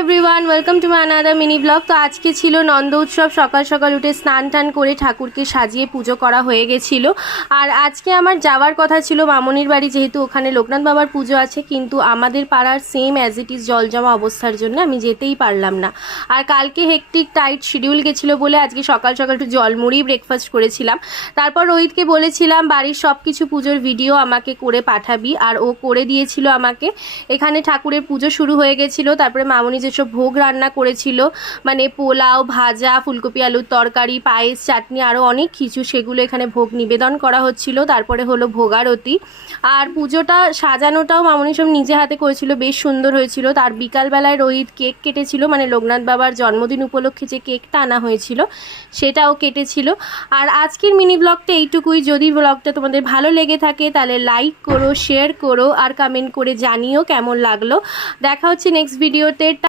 Everyone welcome to my another mini blog. তো আজকে ছিল নন্দ উৎসব। সকাল সকাল উঠে স্নান টান করে ঠাকুরকে সাজিয়ে পুজো করা হয়ে গেছিল। আর আজকে আমার যাওয়ার কথা ছিল মামনির বাড়ি, যেহেতু ওখানে লোকনাথ বাবার পুজো আছে, কিন্তু আমাদের পাড়ার সেম অ্যাজ ইট ইজ জলজমা অবস্থার জন্য আমি যেতেই পারলাম না। আর কালকে হেকটিক টাইট শিডিউল গেছিলো বলে আজকে সকাল সকাল একটু জলমুড়ি ব্রেকফাস্ট করেছিলাম। তারপর রোহিতকে বলেছিলাম বাড়ির সব কিছু পুজোর ভিডিও আমাকে করে পাঠাবি, আর ও করে দিয়েছিল আমাকে। এখানে ঠাকুরের পুজো শুরু হয়ে গেছিলো। তারপরে মামনি যেসব ভোগ রান্না করেছিল, মানে পোলাও, ভাজা, ফুলকপি আলুর তরকারি, পায়েস, চাটনি, আরও অনেক কিছু, সেগুলো এখানে ভোগ নিবেদন করা হচ্ছিল। তারপরে হলো ভোগারতি। আর পুজোটা সাজানোটাও মামনি সব নিজে হাতে করেছিল, বেশ সুন্দর হয়েছিল। তার বিকালবেলায় রোহিত কেক কেটেছিল, মানে লোকনাথ বাবার জন্মদিন উপলক্ষে যে কেকটা আনা হয়েছিল সেটাও কেটেছিল। আর আজকের মিনি ব্লগটা এইটুকুই। যদি ব্লগটা তোমাদের ভালো লেগে থাকে তাহলে লাইক করো, শেয়ার করো, আর কমেন্ট করে জানিও কেমন লাগলো। দেখা হচ্ছে নেক্সট ভিডিওতে।